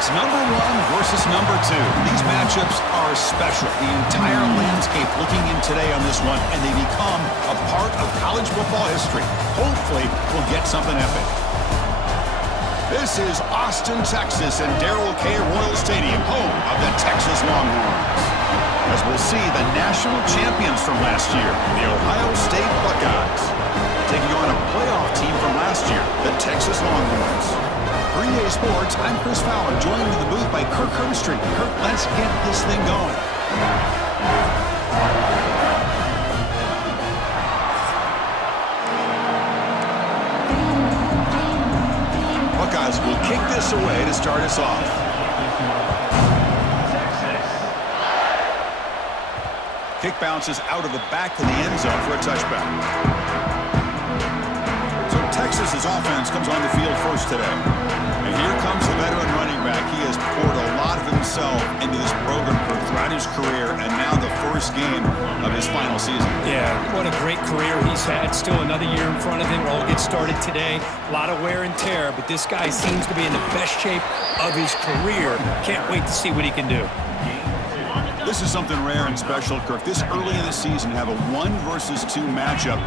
It's number 1 versus number 2. These matchups are special. The entire landscape looking in today on this one, and they become a part of college football history. Hopefully, we'll get something epic. This is Austin, Texas, and Darrell K. Royal Stadium, home of the Texas Longhorns. As we'll see the national champions from last year, the Ohio State Buckeyes, taking on a playoff team from last year, the Texas Longhorns. For EA Sports, I'm Chris Fowler, joined in the booth by Kirk Herbstreit. Kirk, let's get this thing going. Buckeyes will kick this away to start us off. Kick bounces out of the back to the end zone for a touchback. So Texas's offense comes on the field first today. And here comes the veteran running back. He has poured a lot of himself into this program throughout his career, and now the first game of his final season. Yeah, what a great career he's had. Still another year in front of him. We'll all get started today. A lot of wear and tear, but this guy seems to be in the best shape of his career. Can't wait to see what he can do. This is something rare and special, Kirk. This early in the season, have a 1 versus 2 matchup.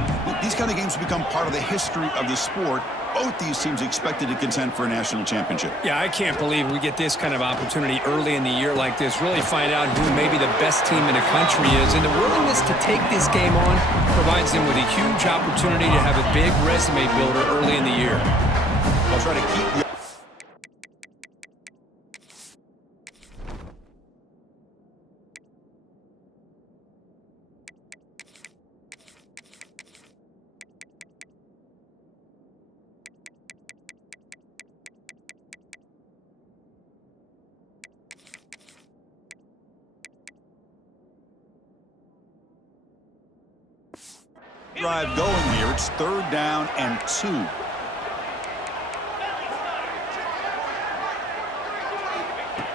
These kind of games become part of the history of the sport. Both these teams expected to contend for a national championship. Yeah, I can't believe we get this kind of opportunity early in the year like this. Really find out who maybe the best team in the country is. And the willingness to take this game on provides them with a huge opportunity to have a big resume builder early in the year. I'll try to keep the drive going here. It's 3rd down and 2.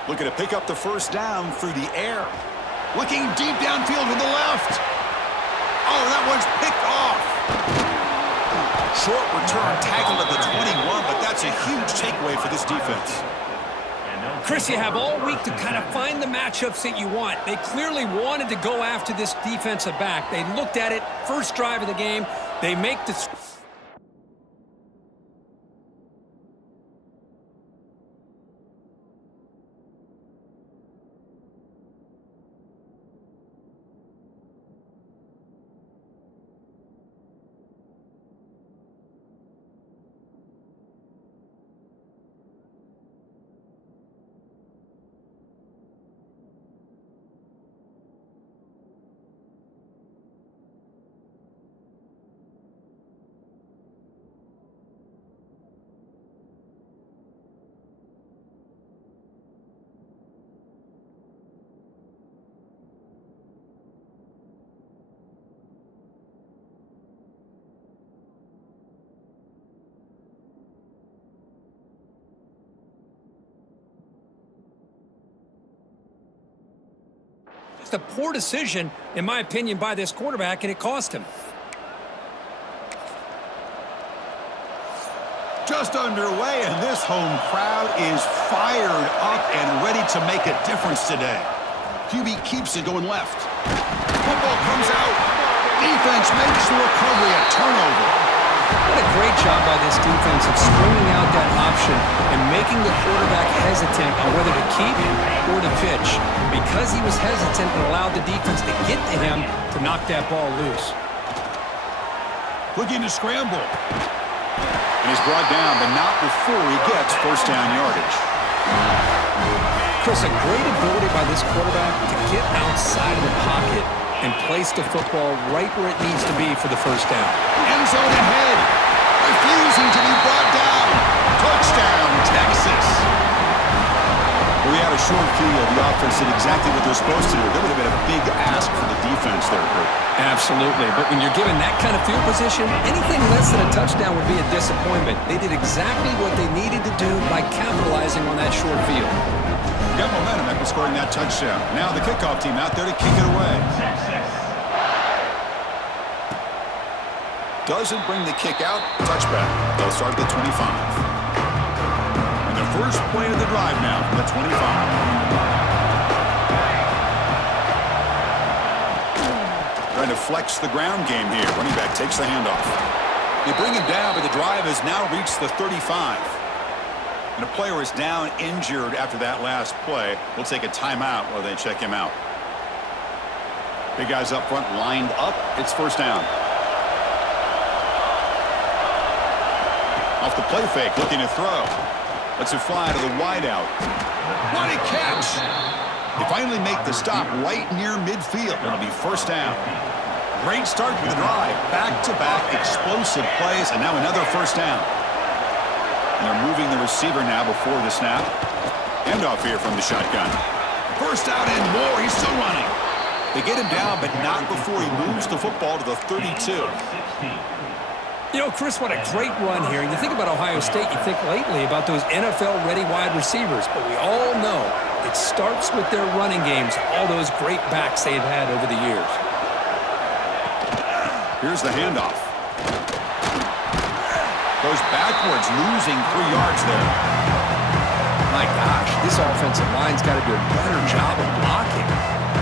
Looking to pick up the first down through the air. Looking deep downfield to the left. Oh, that one's picked off. Short return, tackled at the 21, but that's a huge takeaway for this defense. Chris, you have all week to kind of find the matchups that you want. They clearly wanted to go after this defensive back. They looked at it, first drive of the game. They make the... It's a poor decision, in my opinion, by this quarterback, and it cost him. Just underway, and this home crowd is fired up and ready to make a difference today. QB keeps it going left. Football comes out. Defense makes the recovery, a turnover. What a great job by this defense of screening out that option and making the quarterback hesitant on whether to keep or to pitch. Because he was hesitant, it allowed the defense to get to him to knock that ball loose. Looking to scramble. And he's brought down, but not before he gets first down yardage. Chris, a great ability by this quarterback to get outside of the pocket and place the football right where it needs to be for the first down. End zone ahead. Refusing to be brought down. Touchdown, Texas. We had a short field. The offense did exactly what they're supposed to do. That would have been a big ask for the defense there, Kurt. Absolutely. But when you're given that kind of field position, anything less than a touchdown would be a disappointment. They did exactly what they needed to do by capitalizing on that short field. Got momentum after scoring that touchdown. Now the kickoff team out there to kick it away. Doesn't bring the kick out. Touchback. They'll start at the 25. And the first play of the drive now from the 25. Trying to flex the ground game here. Running back takes the handoff. They bring him down, but the drive has now reached the 35. And a player is down injured after that last play. We'll take a timeout while they check him out. Big guys up front lined up. It's first down. Off the play fake, looking to throw. Lets it fly to the wideout. What a catch! They finally make the stop right near midfield. It'll be first down. Great start to the drive. Back-to-back explosive plays, and now another first down. And they're moving the receiver now before the snap. Handoff here from the shotgun. First down and more. He's still running. They get him down, but not before he moves the football to the 32. You know, Chris, what a great run here. And you think about Ohio State, you think lately about those NFL-ready wide receivers. But we all know it starts with their running games, all those great backs they've had over the years. Here's the handoff. Goes backwards, losing 3 yards there. My gosh, this offensive line's got to do a better job of blocking.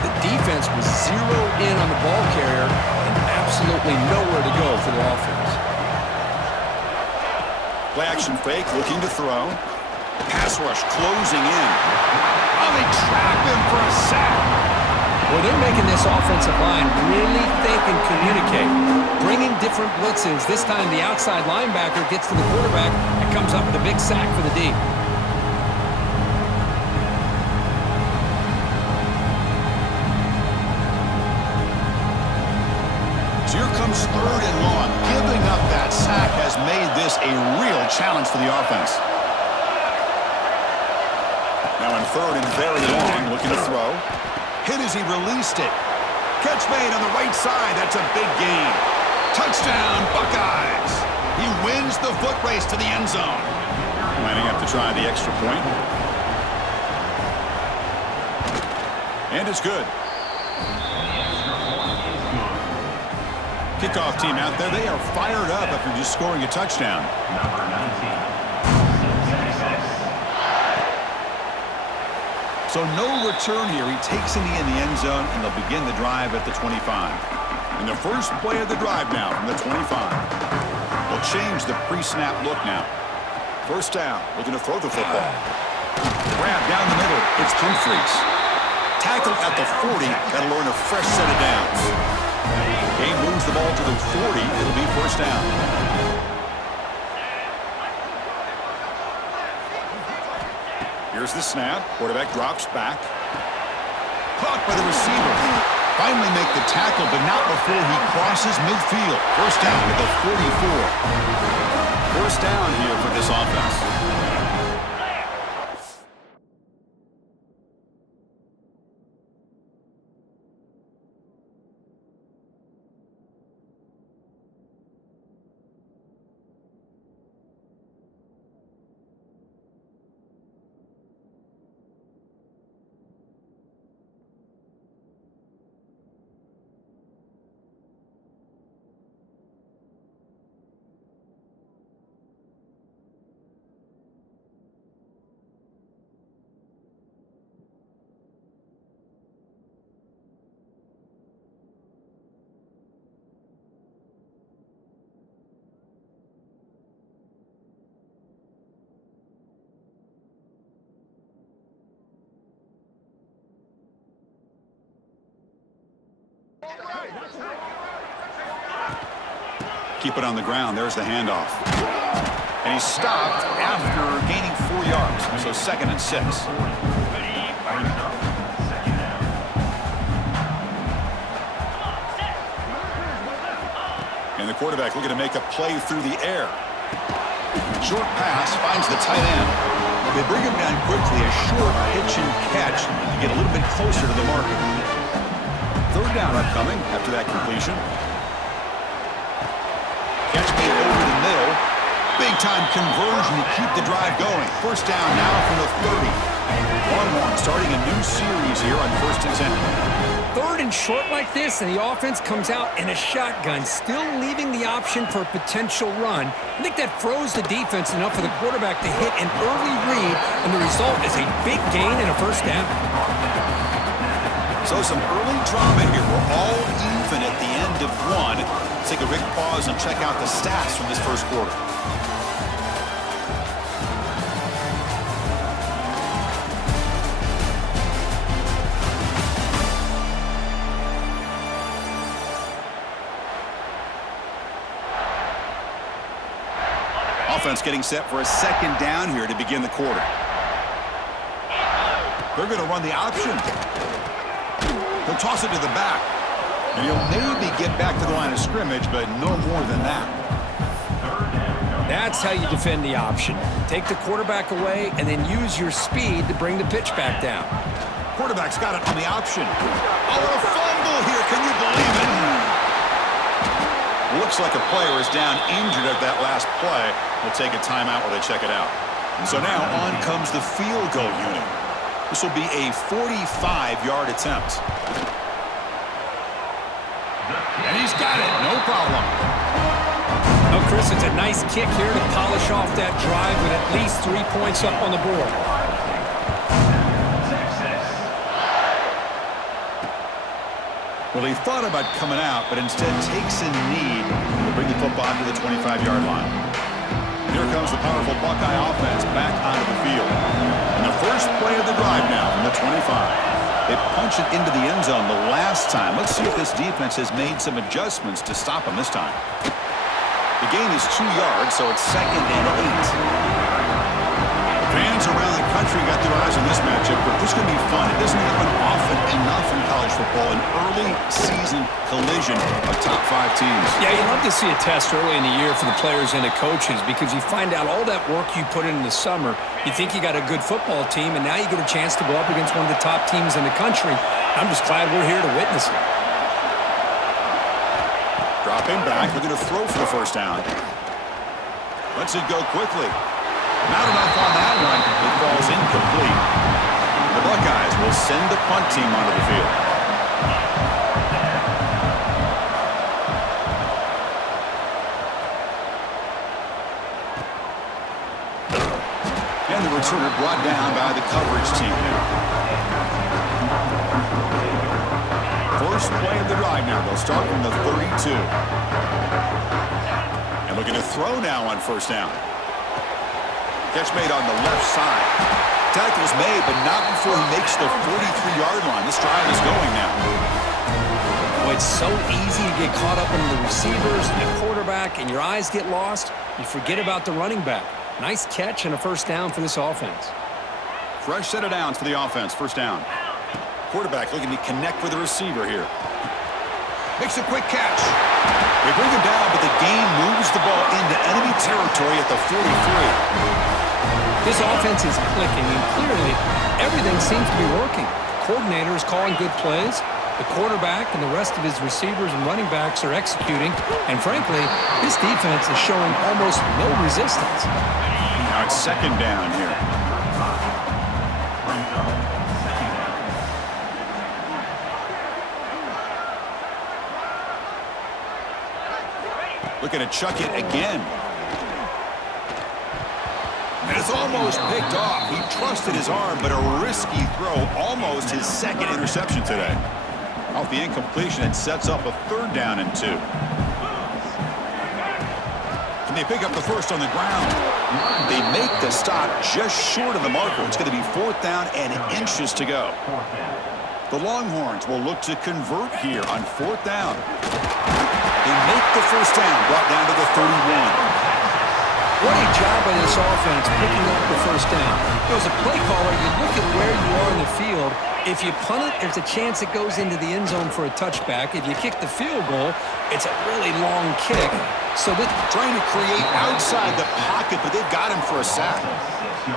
The defense was zeroed in on the ball carrier and absolutely nowhere to go for the offense. Play action fake, looking to throw. Pass rush closing in. Oh, they trap him for a sack. Well, they're making this offensive line really think and communicate. Bringing different blitzes. This time the outside linebacker gets to the quarterback and comes up with a big sack for the D. So here comes third and long. Giving up that sack has made this a real challenge for the offense. Now in third and very long, looking to throw. Hit as he released it. Catch made on the right side. That's a big gain. Touchdown, Buckeyes. He wins the foot race to the end zone. Lining up to try the extra point. And it's good. Kickoff team out there. They are fired up after just scoring a touchdown. Number 19. So no return here. He takes it in the end zone, and they'll begin the drive at the 25. And the first play of the drive now from the 25. They'll change the pre-snap look now. First down, looking to throw the football. Grab down the middle. It's Humphries. Tackle at the 40. That'll earn a fresh set of downs. Game moves the ball to the 40. It'll be first down. Here's the snap. Quarterback drops back. Caught by the receiver. Finally make the tackle, but not before he crosses midfield. First down to the 44. First down here for this offense. Keep it on the ground. There's the handoff. And he stopped after gaining 4 yards. So 2nd and 6. And the quarterback looking to make a play through the air. Short pass finds the tight end. They bring him down quickly. A short pitch and catch to get a little bit closer to the marker. Third down upcoming after that completion. Catch made over the middle. Big-time conversion to keep the drive going. First down now from the 30. Longhorn starting a new series here on 1st and 10. 3rd and short like this, and the offense comes out in a shotgun, still leaving the option for a potential run. I think that froze the defense enough for the quarterback to hit an early read, and the result is a big gain and a 1st down. So some early drama here. We're all even at the end of one. Let's take a quick pause and check out the stats from this first quarter. Offense getting set for a 2nd down here to begin the quarter. They're going to run the option. He'll toss it to the back. And he'll maybe get back to the line of scrimmage, but no more than that. That's how you defend the option. Take the quarterback away and then use your speed to bring the pitch back down. Quarterback's got it on the option. Oh, a fumble here. Can you believe it? Looks like a player is down injured at that last play. We'll take a timeout while they check it out. So now on comes the field goal unit. This will be a 45-yard attempt. And he's got it. No problem. Oh, Chris, it's a nice kick here to polish off that drive with at least 3 points up on the board. Well, he thought about coming out, but instead takes a knee to bring the football to the 25-yard line. Here comes the powerful Buckeye offense back onto the field. And the first play of the drive now from the 25. They punched it into the end zone the last time. Let's see if this defense has made some adjustments to stop them this time. The gain is 2 yards, so it's 2nd and 8. Fans around the country got their eyes on this matchup, but this is going to be fun. It doesn't happen often enough in college football, an early season collision of top 5 teams. Yeah, you love to see a test early in the year for the players and the coaches because you find out all that work you put in the summer. You think you got a good football team, and now you get a chance to go up against one of the top teams in the country. I'm just glad we're here to witness it. Dropping back, they're going to throw for the 1st down. Lets it go quickly. Not enough on that one. It falls incomplete. The Buckeyes will send the punt team onto the field. And the returner brought down by the coverage team there. First play of the drive now. They'll start from the 32. And looking to throw now on 1st down. Catch made on the left side. Tackle's made, but not before he makes the 43-yard line. This drive is going now. Well, it's so easy to get caught up in the receivers and the quarterback, and your eyes get lost. You forget about the running back. Nice catch and a 1st down for this offense. Fresh set of downs for the offense. 1st down. Quarterback looking to connect with the receiver here. Makes a quick catch. They bring him down, but the gain moves the ball into enemy territory at the 43. This offense is clicking, and clearly everything seems to be working. The coordinator is calling good plays. The quarterback and the rest of his receivers and running backs are executing. And frankly, this defense is showing almost no resistance. Now it's 2nd down here. Looking to chuck it again. And it's almost picked off. He trusted his arm, but a risky throw. Almost his 2nd interception today. Off the incompletion, it sets up a 3rd down and 2. Can they pick up the 1st on the ground? They make the stop just short of the marker. It's going to be 4th down and inches to go. The Longhorns will look to convert here on 4th down. They make the 1st down, brought down to the 31. What a job by this offense picking up the 1st down. As a play caller, you look at where you are in the field. If you punt it, there's a chance it goes into the end zone for a touchback. If you kick the field goal, it's a really long kick. So they're trying to create outside the pocket, but they've got him for a sack.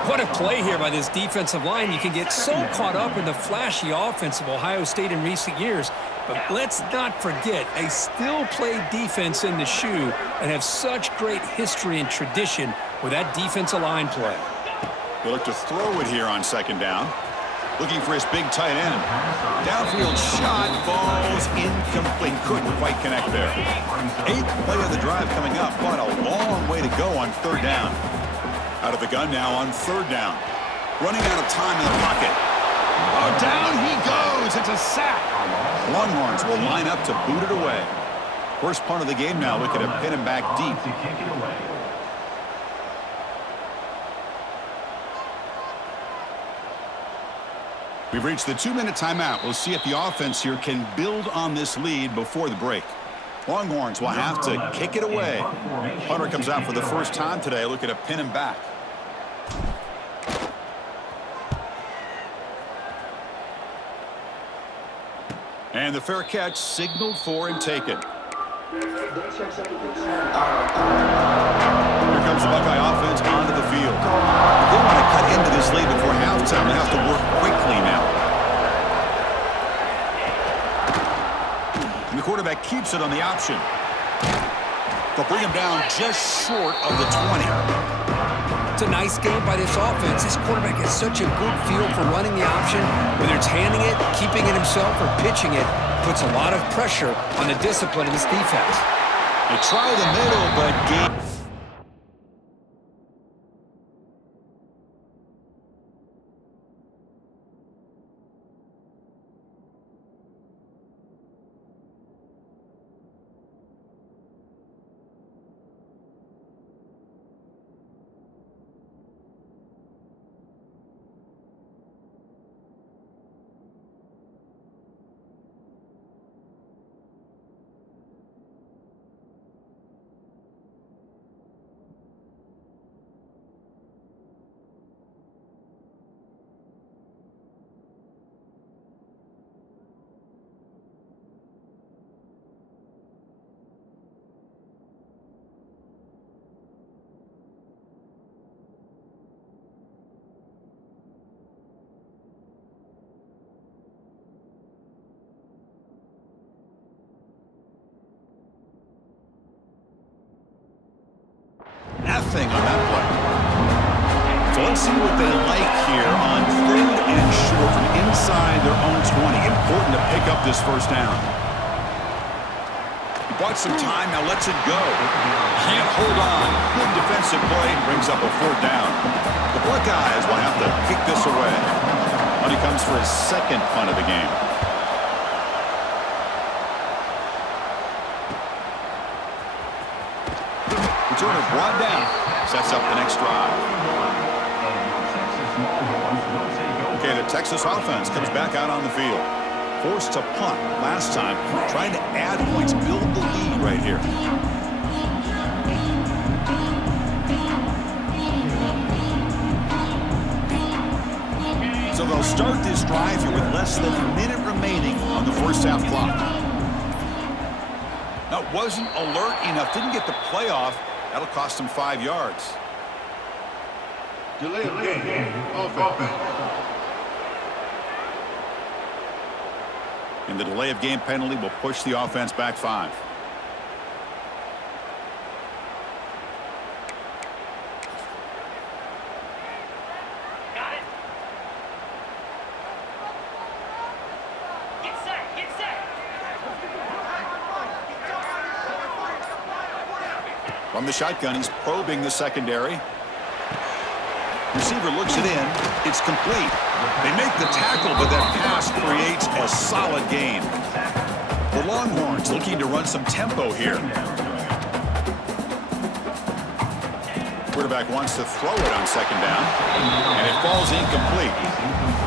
What a play here by this defensive line. You can get so caught up in the flashy offense of Ohio State in recent years. But let's not forget, they still play defense in the shoe and have such great history and tradition with that defensive line play. He'll look to throw it here on second down. Looking for his big tight end. Downfield shot falls incomplete. Couldn't quite connect there. 8th play of the drive coming up, but a long way to go on third down. Out of the gun now on third down. Running out of time in the pocket. Oh, down he goes. It's a sack. Longhorns will line up to boot it away. First punt of the game now. Looking to pin him back deep. We've reached the 2-minute timeout. We'll see if the offense here can build on this lead before the break. Longhorns will have to kick it away. Punter comes out for the first time today, looking to pin him back. And the fair catch signaled for and taken. Here comes the Buckeye offense onto the field. They want to cut into this lead before halftime. They have to work quickly now. And the quarterback keeps it on the option. They'll bring him down just short of the 20. It's a nice game by this offense. This quarterback has such a good feel for running the option. Whether it's handing it, keeping it himself, or pitching it, puts a lot of pressure on the discipline of this defense. They try the middle, but nothing on that play. So let's see what they like here on 3rd and short from inside their own 20. Important to pick up this first down. He bought some time, now lets it go. Can't hold on. Good defensive play and brings up a 4th down. The Buckeyes will have to kick this away. Money comes for his second punt of the game. Returner brought down. Sets up the next drive. Okay, the Texas offense comes back out on the field. Forced to punt last time. Trying to add points, build the lead right here. So they'll start this drive here with less than a minute remaining on the first half clock. Now, wasn't alert enough. Didn't get the playoff. That'll cost him 5 yards. Delay of game. Offense. And the delay of game penalty will push the offense back 5. Got it. Get set. Get set. From the shotgun, he's probing the secondary. Receiver looks it in. It's complete. They make the tackle, but that pass creates a solid gain. The Longhorns looking to run some tempo here. Quarterback wants to throw it on second down, and it falls incomplete.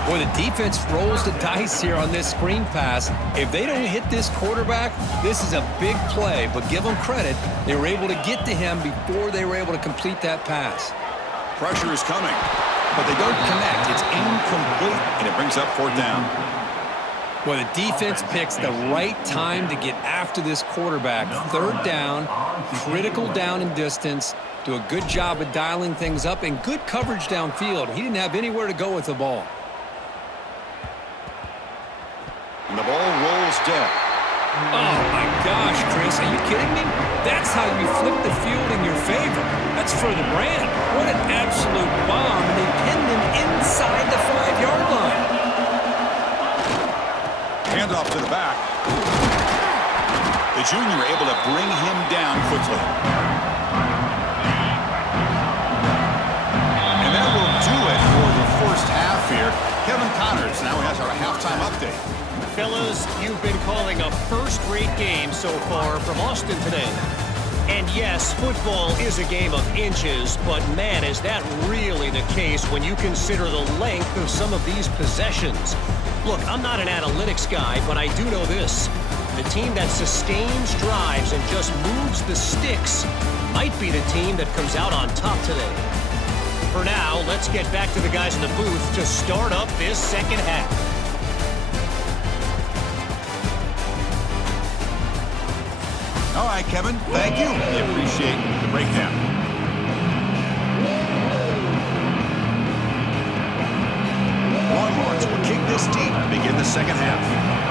Boy, the defense rolls the dice here on this screen pass. If they don't hit this quarterback, this is a big play, but give them credit. They were able to get to him before they were able to complete that pass. Pressure is coming, but they don't connect. It's incomplete, and it brings up 4th down. Well, the defense picks the right time to get after this quarterback. 3rd down, critical down and distance. Do a good job of dialing things up and good coverage downfield. He didn't have anywhere to go with the ball. And the ball rolls dead. Oh, my gosh, Chris, are you kidding me? That's how you flip the field in your favor. That's for the brand. What an absolute bomb, and they pinned The junior able to bring him down quickly. And that will do it for the first half here. Kevin Connors now has our halftime update. Fellas, you've been calling a first-rate game so far from Austin today. And yes, football is a game of inches, but man, is that really the case when you consider the length of some of these possessions. Look, I'm not an analytics guy, but I do know this. The team that sustains drives and just moves the sticks might be the team that comes out on top today. For now, let's get back to the guys in the booth to start up this second half. All right, Kevin, thank you. We appreciate the breakdown. Longhorns will kick this deep to begin the second half.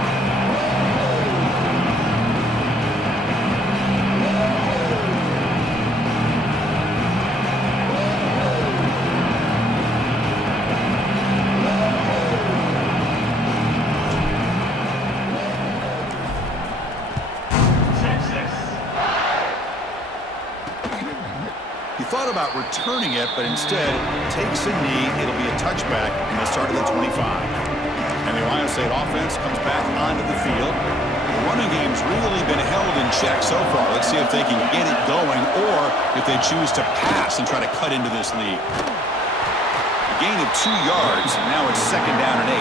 Thought about returning it, but instead takes a knee. It'll be a touchback, and they start at the 25. And the Ohio State offense comes back onto the field. The running game's really been held in check so far. Let's see if they can get it going, or if they choose to pass and try to cut into this lead. A gain of 2 yards, and now it's second down and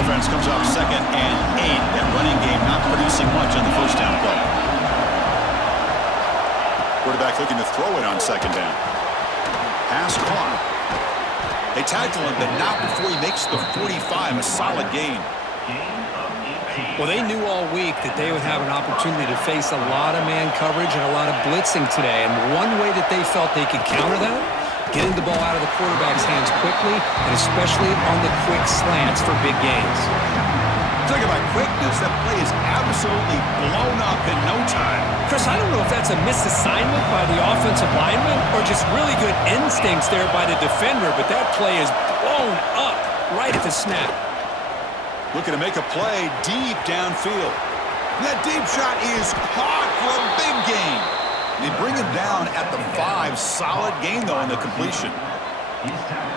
8. Offense comes up second and 8. That running game not producing much on the first down play. Quarterback looking to throw it on second down. Pass caught. They tackle him, but not before he makes the 45, a solid gain. Well, they knew all week that they would have an opportunity to face a lot of man coverage and a lot of blitzing today. And one way that they felt they could counter that, getting the ball out of the quarterback's hands quickly, and especially on the quick slants for big gains. Talking about quickness, that play is absolutely blown up in no time. Chris, I don't know if that's a misassignment by the offensive lineman or just really good instincts there by the defender, but that play is blown up right at the snap. Looking to make a play deep downfield. That deep shot is caught for a big gain. They bring him down at the 5. Solid gain, though, on the completion.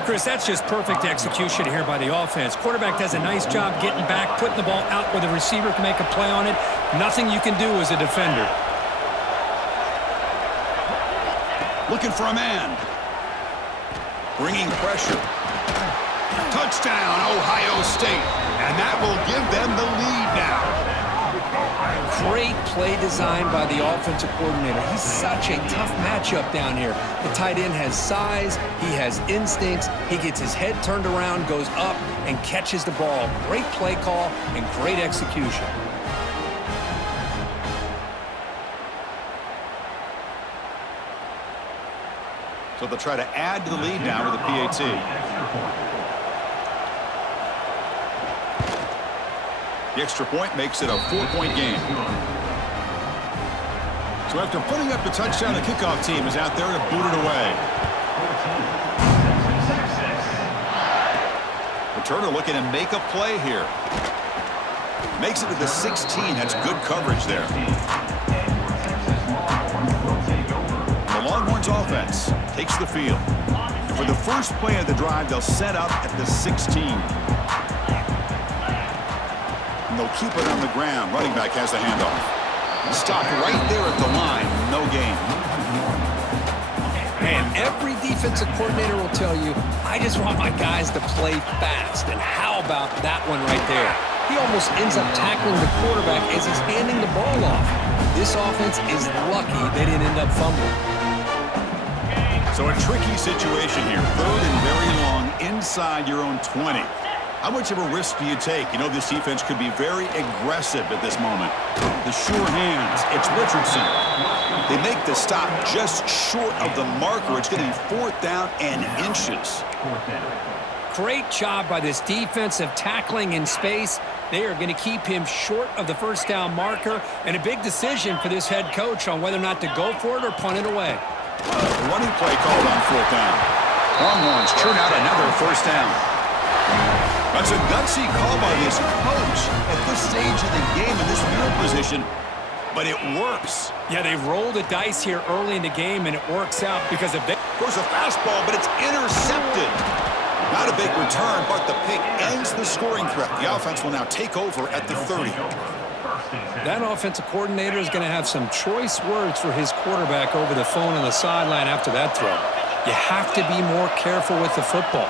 Chris, that's just perfect execution here by the offense. Quarterback does a nice job getting back, putting the ball out where the receiver can make a play on it. Nothing you can do as a defender. Looking for a man. Bringing pressure. Touchdown, Ohio State. And that will give them the lead now. Great play design by the offensive coordinator. He's such a tough matchup down here. The tight end has size, he has instincts, he gets his head turned around, goes up, and catches the ball. Great play call and great execution. So they'll try to add to the lead now with a PAT. The extra point makes it a 4-point game. So after putting up the touchdown, the kickoff team is out there to boot it away. Returner looking to make a play here. Makes it to the 16. That's good coverage there. The Longhorns offense takes the field. And for the first play of the drive, they'll set up at the 16. And they'll keep it on the ground. Running back has the handoff. Stopped right there at the line. No gain. Man, every defensive coordinator will tell you, I just want my guys to play fast. And how about that one right there? He almost ends up tackling the quarterback as he's handing the ball off. This offense is lucky they didn't end up fumbling. So a tricky situation here. 3rd and very long inside your own 20. How much of a risk do you take? You know this defense could be very aggressive at this moment. The sure hands, it's Richardson. They make the stop just short of the marker. It's going to be 4th down and inches. Great job by this defensive tackling in space. They are going to keep him short of the first down marker, and a big decision for this head coach on whether or not to go for it or punt it away. Running play called on 4th down. Longhorns churn out another first down. That's a gutsy call by this coach at this stage of the game in this field position, but it works. Yeah, they roll the dice here early in the game, and it works out because if they... Goes a fastball, but it's intercepted. Not a big return, but the pick ends the scoring threat. The offense will now take over at the 30. That offensive coordinator is going to have some choice words for his quarterback over the phone on the sideline after that throw. You have to be more careful with the football.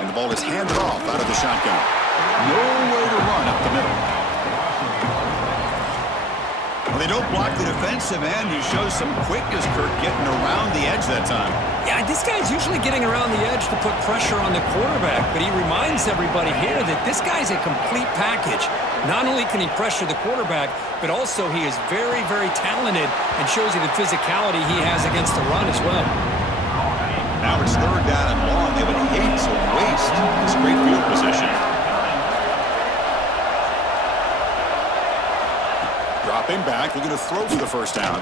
And the ball is handed off out of the shotgun. Nowhere to run up the middle. Well, they don't block the defensive end. He shows some quickness, Kirk, getting around the edge that time. Yeah, this guy's usually getting around the edge to put pressure on the quarterback, but he reminds everybody here that this guy's a complete package. Not only can he pressure the quarterback, but also he is very, very talented and shows you the physicality he has against the run as well. Now it's third down and long. They would hate to waste this great field position. Dropping back, looking to throw for the first down.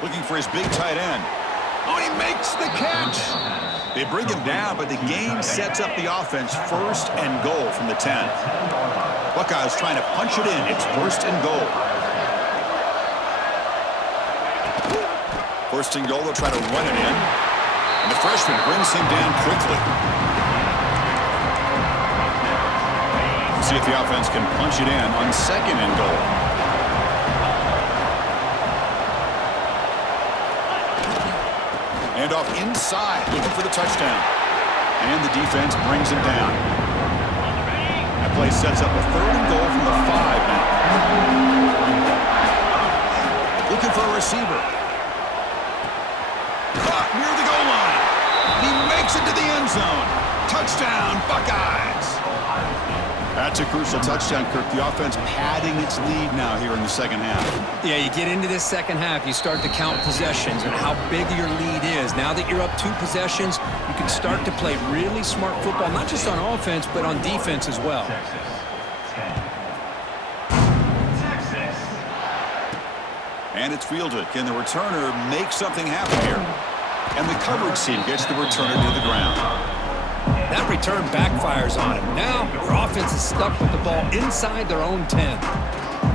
Looking for his big tight end. Oh, he makes the catch. They bring him down, but the game sets up the offense first and goal from the 10. Buckeyes trying to punch it in. It's first and goal. First and goal, they'll try to run it in. And the freshman brings him down quickly. See if the offense can punch it in on second and goal. And off inside, looking for the touchdown. And the defense brings him down. That play sets up a third and goal from the 5 now. Looking for a receiver. Caught near the goal line. He makes it to the end zone. Touchdown, Buckeyes. That's a crucial touchdown, Kirk. The offense padding its lead now here in the second half. Yeah, you get into this second half, you start to count possessions and how big your lead is. Now that you're up 2 possessions, you can start to play really smart football, not just on offense, but on defense as well. And it's fielded. Can the returner make something happen here? And the coverage team gets the returner to the ground. That return backfires on him. Now, their offense is stuck with the ball inside their own 10.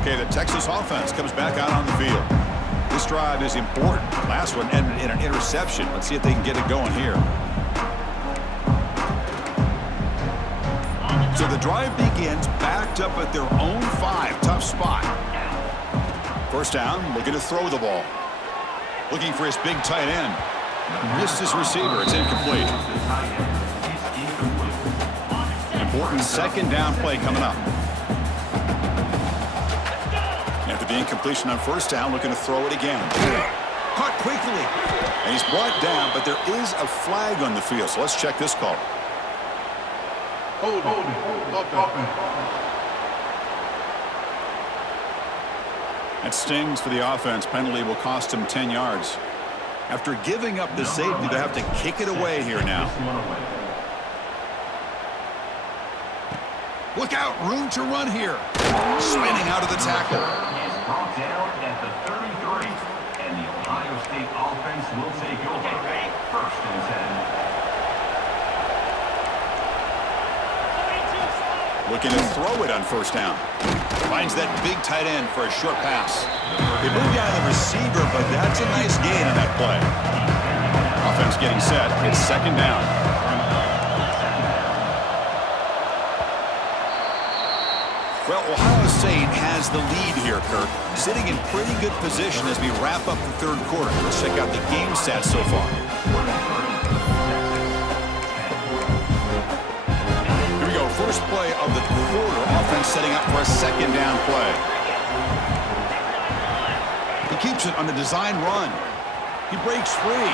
Okay, the Texas offense comes back out on the field. This drive is important. Last one ended in an interception. Let's see if they can get it going here. So the drive begins backed up at their own 5. Tough spot. First down, looking to throw the ball. Looking for his big tight end. Missed his receiver. It's incomplete. Important second down play coming up. After the incompletion on first down, looking to throw it again. Caught quickly. And he's brought down, but there is a flag on the field. So let's check this call. Hold it. That stings for the offense. Penalty will cost him 10 yards. After giving up the safety, they have to kick it away here now. Look out, room to run here. Spinning out of the tackle. Is brought down at the 33, and the Ohio State offense will take over. First and 10. Looking to throw it on first down. Finds that big tight end for a short pass. They move down the receiver, but that's a nice gain on that play. Offense getting set. It's second down. Well, Ohio State has the lead here, Kirk. Sitting in pretty good position as we wrap up the third quarter. Let's check out the game stats so far. Here we go. First play of the quarter. Offense setting up for a second down play. He keeps it on the design run. He breaks free.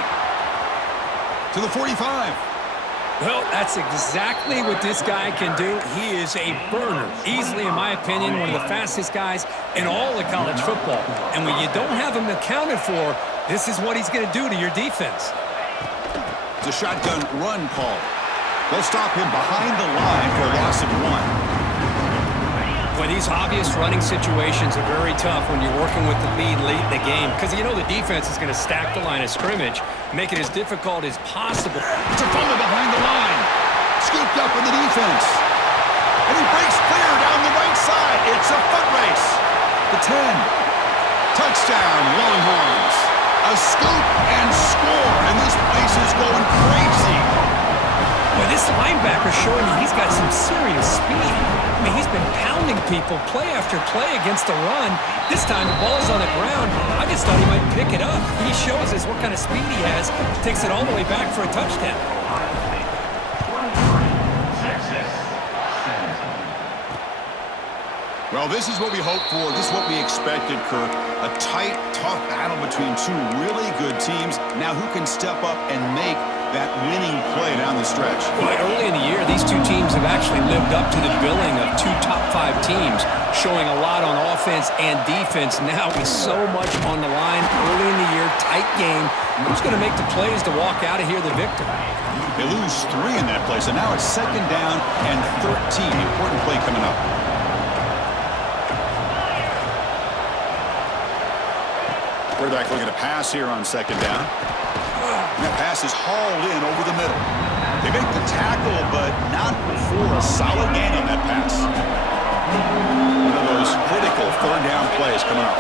To the 45. Well, that's exactly what this guy can do. He is a burner. Easily, in my opinion, one of the fastest guys in all of college football. And when you don't have him accounted for, this is what he's going to do to your defense. It's a shotgun run call. They'll stop him behind the line for a loss of 1. Boy, these obvious running situations are very tough when you're working with the lead late in the game because you know the defense is going to stack the line of scrimmage, make it as difficult as possible. It's a fumble behind the line. scooped up in the defense. And he breaks clear down the right side. It's a foot race. The 10. Touchdown, Longhorns. A scoop and score, and this place is going crazy. Boy, this linebacker's showing you he's got some serious speed. I mean, he's been pounding people play after play against the run. This time the ball's on the ground. I just thought he might pick it up. He shows us what kind of speed he has. Takes it all the way back for a touchdown. Well, this is what we hoped for. This is what we expected, Kirk. A tight, tough battle between two really good teams. Now who can step up and make that winning play down the stretch? Well, early in the year, these two teams have actually lived up to the billing of two top 5 teams, showing a lot on offense and defense. Now with so much on the line early in the year, tight game. Who's going to make the plays to walk out of here the victor? They lose 3 in that place, and now it's 2nd down and 13. Important play coming up. Quarterback looking to pass here on 2nd down. And that pass is hauled in over the middle. They make the tackle, but not before a solid gain on that pass. One of those critical 3rd down plays coming up.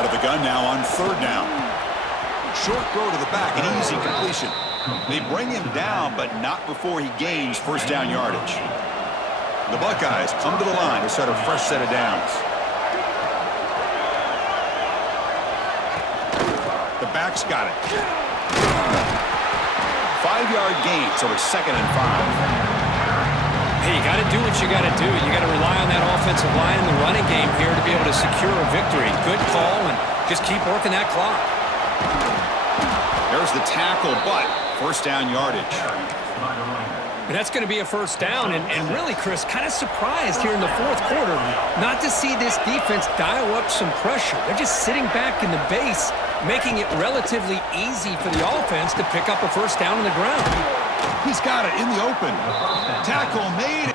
Out of the gun now on 3rd down. Short throw to the back, an easy completion. They bring him down, but not before he gains 1st down yardage. The Buckeyes come to the line to set a fresh set of downs. The back's got it. 5-yard gain, so it's 2nd and 5. Hey, you got to do what you got to do. You got to rely on that offensive line in the running game here to be able to secure a victory. Good call, and just keep working that clock. There's the tackle, but 1st down yardage. And that's going to be a 1st down, and really, Chris, kind of surprised here in the 4th quarter not to see this defense dial up some pressure. They're just sitting back in the base, making it relatively easy for the offense to pick up a 1st down on the ground. He's got it in the open. Tackle made.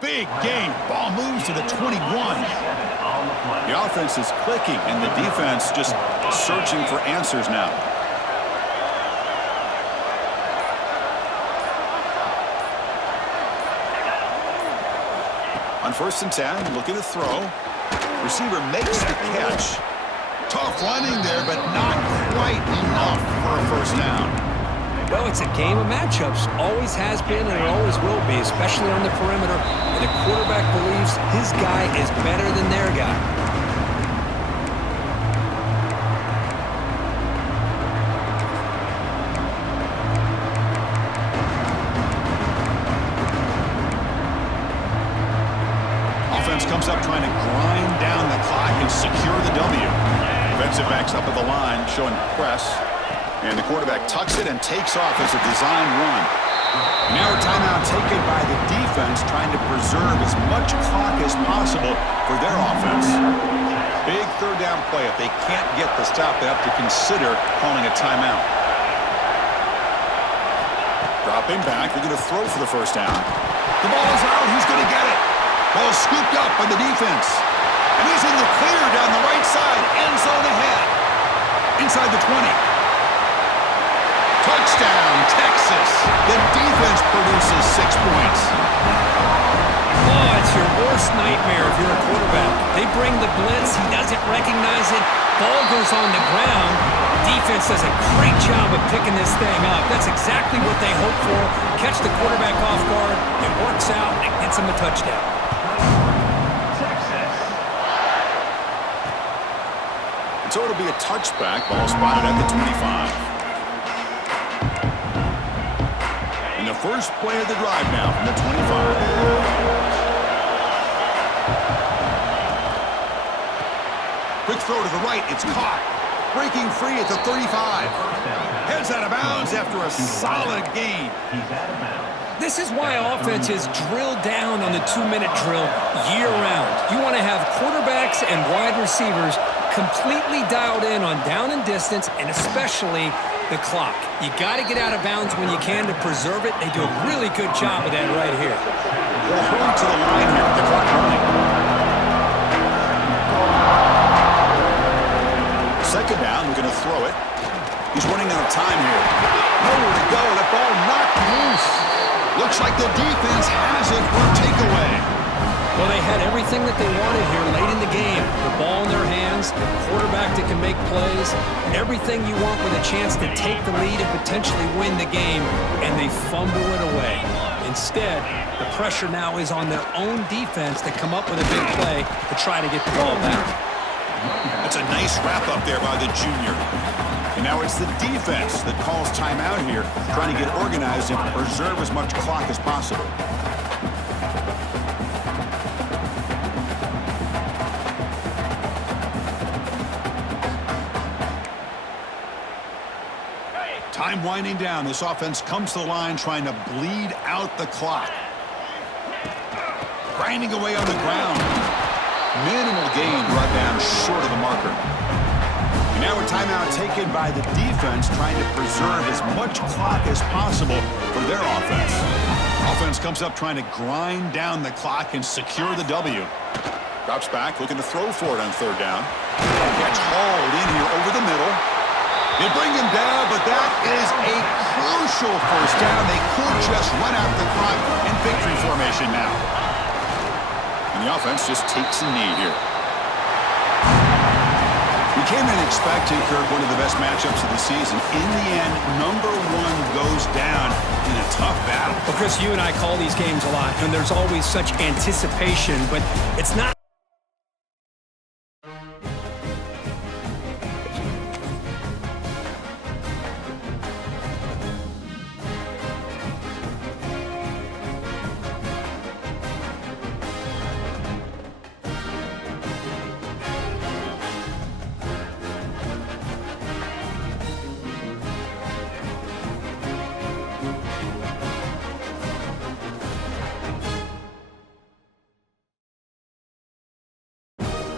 Big gain. Ball moves to the 21. The offense is clicking, and the defense just searching for answers now. On 1st and 10, looking to throw. Receiver makes the catch. Tough running there, but not quite enough for a 1st down. Well, it's a game of matchups. Always has been and it always will be, especially on the perimeter. And the quarterback believes his guy is better than their guy. Offense comes up trying to grind down the clock and secure the W. Defensive backs up at the line, showing press. And the quarterback tucks it and takes off as a design run. Now a timeout taken by the defense, trying to preserve as much clock as possible for their offense. Big 3rd down play. If they can't get the stop, they have to consider calling a timeout. Dropping back, they're going to throw for the 1st down. The ball is out. Who's going to get it? Ball scooped up by the defense. And he's in the clear down the right side. End zone ahead. Inside the 20. Touchdown, Texas. The defense produces 6 points. Oh, it's your worst nightmare if you're a quarterback. They bring the blitz. He doesn't recognize it. Ball goes on the ground. Defense does a great job of picking this thing up. That's exactly what they hope for. Catch the quarterback off guard. It works out. It gets him a touchdown. And so it'll be a touchback. Ball spotted at the 25. The first play of the drive now from the 25. Quick throw to the right. It's caught. Breaking free at the 35. Heads out of bounds after a solid gain. This is why offense is drilled down on the 2-minute drill year-round. You want to have quarterbacks and wide receivers completely dialed in on down and distance, and especially the clock. You got to get out of bounds when you can to preserve it. They do a really good job of that right here. They're hurrying to the line here with the clock running. Second down, we're going to throw it. He's running out of time here. Nowhere to go. The ball knocked loose. Looks like the defense has it for a takeaway. Well, they had everything that they wanted here late in the game. The ball in their hands, the quarterback that can make plays, everything you want with a chance to take the lead and potentially win the game, and they fumble it away. Instead, the pressure now is on their own defense to come up with a big play to try to get the ball back. That's a nice wrap up there by the junior. And now it's the defense that calls timeout here, trying to get organized and preserve as much clock as possible. Time winding down. This offense comes to the line trying to bleed out the clock. Grinding away on the ground. Minimal gain brought down short of the marker. And now a timeout taken by the defense trying to preserve as much clock as possible for their offense. Offense comes up trying to grind down the clock and secure the W. Drops back, looking to throw for it on third down. Catch hauled in here over the middle. They bring him down, but that is a crucial first down. They could just run out the clock in victory formation now. And the offense just takes a knee here. We came in expecting, Kirk, one of the best matchups of the season. In the end, number one goes down in a tough battle. Well, Chris, you and I call these games a lot, and there's always such anticipation, but it's not